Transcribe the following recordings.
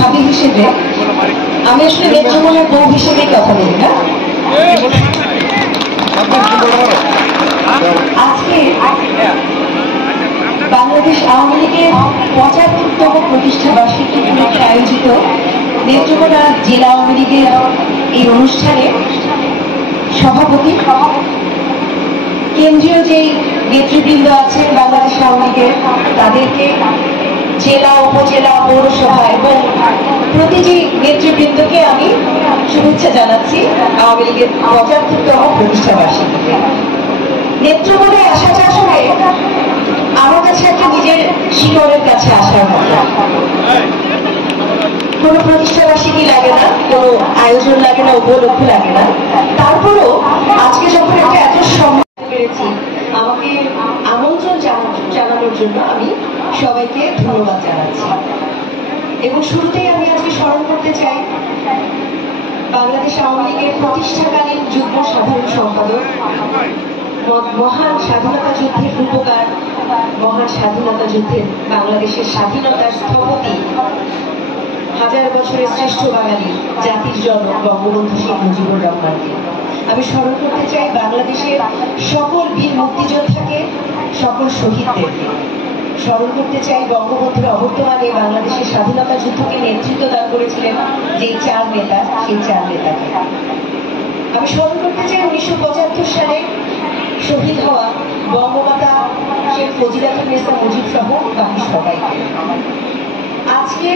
ভাবি হিসেবে আমি আসলে নেত্রকোনার বউ হিসেবেই কথা বলি না। আজকে বাংলাদেশ আওয়ামী লীগের ৭৫তম প্রতিষ্ঠা বার্ষিকী উপলক্ষে আয়োজিত নেত্রকোনা জেলা আওয়ামী লীগের এই অনুষ্ঠানে সভাপতি কেন্দ্রীয় যে নেতৃবৃন্দ আছেন বাংলাদেশ আওয়ামী লীগের, তাদেরকে জেলা উপজেলা পৌরসভা এবং প্রতিটি নেতৃবৃন্দকে আমি শুভেচ্ছা জানাচ্ছি আওয়ামী লীগের ৭৫তম প্রতিষ্ঠা বার্ষিকীতে। নেত্রকোনায় আসাটা আসলে আমার কাছে একটা নিজের শিকড়ের কাছে আসার মতো। কোনো প্রতিষ্ঠা বার্ষিকী লাগে না, কোনো আয়োজন লাগে না, উপলক্ষ লাগে না। তারপরও আজকে যখন একটা এত সম্মান পেরেছি, আমাকে আমন্ত্রণ জানানোর জন্য আমি সবাইকে ধন্যবাদ জানাচ্ছি। এবং শুরুতেই আমি আজকে স্মরণ করতে চাই বাংলাদেশ আওয়ামী লীগের প্রতিষ্ঠাকালীন যুগ্ম সাধারণ সম্পাদক, মহান স্বাধীনতা যুদ্ধের রূপকার, মহান স্বাধীনতা যুদ্ধের বাংলাদেশের স্বাধীনতার স্থপতি, হাজার বছরের শ্রেষ্ঠ বাঙালি, জাতির জনক বঙ্গবন্ধু শেখ মুজিবুর রহমানকে আমি স্মরণ করতে চাই। বাংলাদেশের সকল বীর মুক্তিযোদ্ধাকে, সকল শহীদদেরকে স্মরণ করতে চাই। বঙ্গবন্ধুর অবর্তমানে বাংলাদেশের স্বাধীনতা যুদ্ধকে নেতৃত্ব দান করেছিলেন যে চার নেতা, সেই চার নেতাকে আমি স্মরণ করতে চাই। ১৯৭৫ সালে শহীদ হওয়া বঙ্গমাতা শেখ ফজিলাতুন্নেসা মুজিব সহ বাকি সবাইকে। আজকে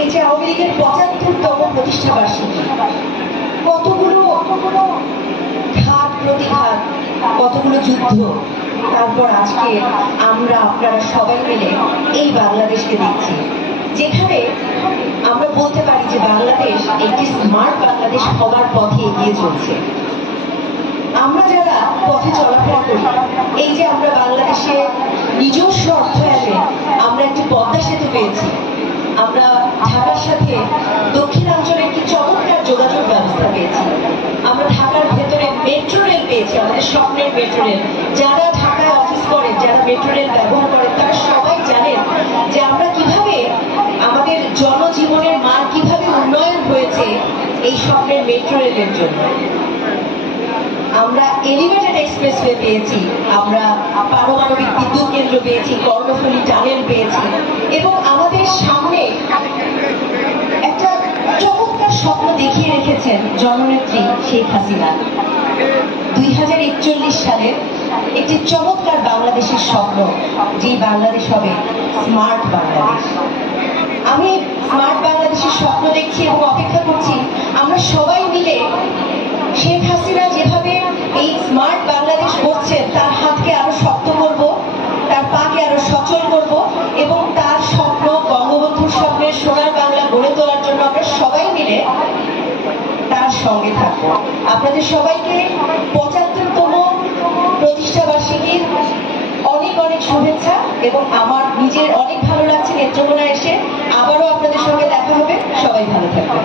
এই যে আওয়ামী লীগের ৭৫তম প্রতিষ্ঠা বার্ষিকী, কতগুলো ঘাত প্রতিঘাত, কতগুলো যুদ্ধ, তারপর আজকে আমরা আপনারা সবাই মিলে এই বাংলাদেশকে দেখছি, যেখানে আমরা বলতে পারি যে বাংলাদেশ একটি স্মার্ট বাংলাদেশ হবার পথে এগিয়ে চলছে। আমরা যারা পথে চলাফেরা করি, এই যে আমরা বাংলাদেশে নিজস্ব অর্থায়নে আমরা একটি পদ্মা সেতু পেয়েছি, আমরা ঢাকার সাথে দক্ষিণাঞ্চলে একটি চমৎকার যোগাযোগ ব্যবস্থা পেয়েছি, আমরা ঢাকার ভেতরে মেট্রো রেল পেয়েছি, আমাদের স্বপ্নের মেট্রো রেল। যারা ঢাকায় অফিস করেন, যারা মেট্রো রেল ব্যবহার করেন, তারা সবাই জানেন যে আমরা কিভাবে আমাদের জনজীবনের মান কিভাবে উন্নয়ন হয়েছে এই স্বপ্নের মেট্রো রেলের জন্য। আমরা এলিভেটেড এক্সপ্রেসওয়ে পেয়েছি, আমরা পারমাণবিক বিদ্যুৎ কেন্দ্র পেয়েছি, কর্ণফুলী টানেল পেয়েছি, এবং আমাদের সামনে একটা চমৎকার স্বপ্ন দেখিয়ে রেখেছেন জননেত্রী শেখ হাসিনা। ২০৪১ সালের একটি চমৎকার বাংলাদেশের স্বপ্ন, যে বাংলাদেশ হবে স্মার্ট বাংলাদেশ। আমি স্মার্ট বাংলাদেশের স্বপ্ন দেখছি এবং অপেক্ষা করছি আমরা সবাই মিলে শেখ হাসিনা যেভাবে এই স্মার্ট বাংলাদেশ করছেন, তার হাতকে আরো শক্ত করব, তার পাকে আরো সচল করব, এবং তার স্বপ্ন, বঙ্গবন্ধুর স্বপ্নের সোনার বাংলা গড়ে তোলার জন্য আমরা সবাই মিলে তার সঙ্গে থাকবো। আপনাদের সবাইকে ৭৫তম প্রতিষ্ঠা বার্ষিকীর অনেক অনেক শুভেচ্ছা, এবং আমার নিজের অনেক ভালো লাগছে নেত্রকোনা এসে। আবারও আপনাদের সঙ্গে দেখা হবে। সবাই ভালো থাকবেন।